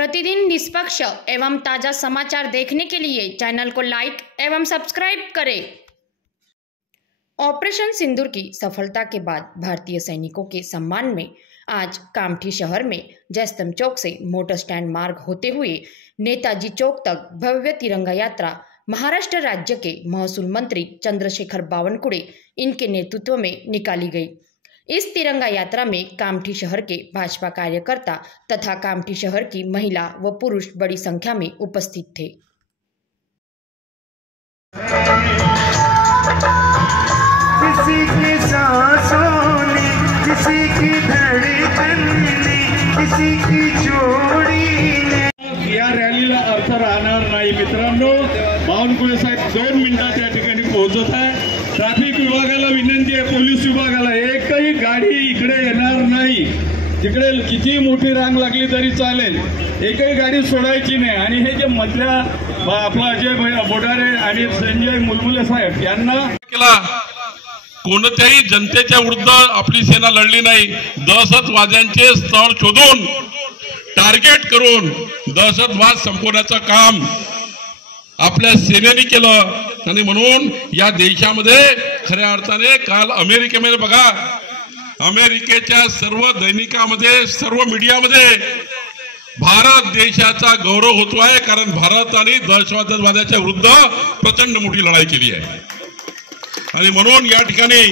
प्रतिदिन निष्पक्ष एवं ताज़ा समाचार देखने के लिए चैनल को लाइक एवं सब्सक्राइब करें। ऑपरेशन सिंदूर की सफलता के बाद भारतीय सैनिकों के सम्मान में आज कामठी शहर में जयस्तंभ चौक से मोटर स्टैंड मार्ग होते हुए नेताजी चौक तक भव्य तिरंगा यात्रा महाराष्ट्र राज्य के महसूल मंत्री चंद्रशेखर बावनकुळे इनके नेतृत्व में निकाली गई। इस तिरंगा यात्रा में कामठी शहर के भाजपा कार्यकर्ता तथा कामठी शहर की महिला व पुरुष बड़ी संख्या में उपस्थित थे। किसी की सांसों ने, किसी की धड़कन ने, किसी की जोड़ी ने या रॅलीला अर्थ राहणार नाही। मित्रांनो, बावनकुळे साहेब 2 मिनिटात या ठिकाणी पोहोचत आहे। ट्रॅफिक विभागाला विनंती आहे, पोलीस विभागाला एकही गाडी इकडे येणार नाही। तिकडे किती मोठी रांग लागली तरी चालेल, एकही गाडी सोडायची नाही। आणि हे जे मधल्या आपला अजय बोडारे आणि संजय मुलमुले साहेब यांना केला, कोणत्याही जनतेच्या विरुद्ध आपली सेना लढली नाही। दहशतवाद्यांचे स्थळ शोधून टार्गेट करून दहशतवाद संपवण्याचं काम आपल्या सेनेने केलं। आणि म्हणून या देशामध्ये खऱ्या अर्थाने काल अमेरिकेमध्ये बघा, अमेरिकेच्या सर्व दैनिकामध्ये सर्व मीडियामध्ये भारत देशाचा गौरव होतो आहे, कारण भारताने दहशतवादाच्या विरुद्ध प्रचंड मोठी लढाई केली आहे। आणि म्हणून या ठिकाणी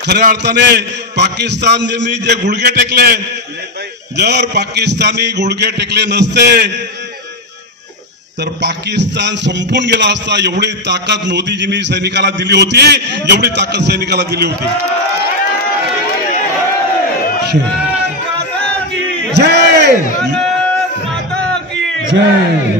खऱ्या अर्थाने पाकिस्तानने जे गुडघे टेकले, जर पाकिस्तानी गुडघे टेकले नसते तर पाकिस्तान संपून गेला असता। एवढी ताकद मोदीजींनी सैनिकाला दिली होती, एवढी ताकद सैनिकाला दिली होती। जय जय